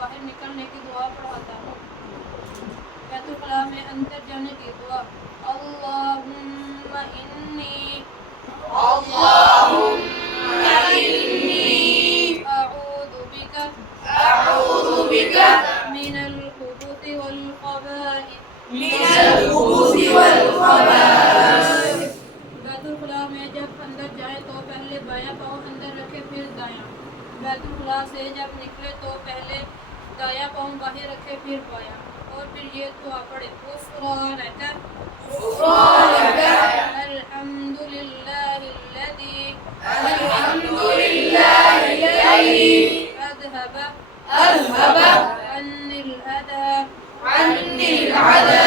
बाहर निकलने की दुआ पढ़ाता हूँ। बैतुल में अंदर जाने की दुआ अल्लाहुम्मा इन्नी अऊज़ु बिका मिनल खुबुथि वल खबाइस। बैतुल में जब अंदर जाए तो पहले बायां पाँव अंदर रखे फिर दायां। बैतुल से जब निकले तो पहले दायां पाँव बाहर रखे फिर बायां और फिर ये दुआ पढ़े गुफ़्रानक अल्हम्दुलिल्लाहिल्लज़ी अज़हब अन्निल अज़ा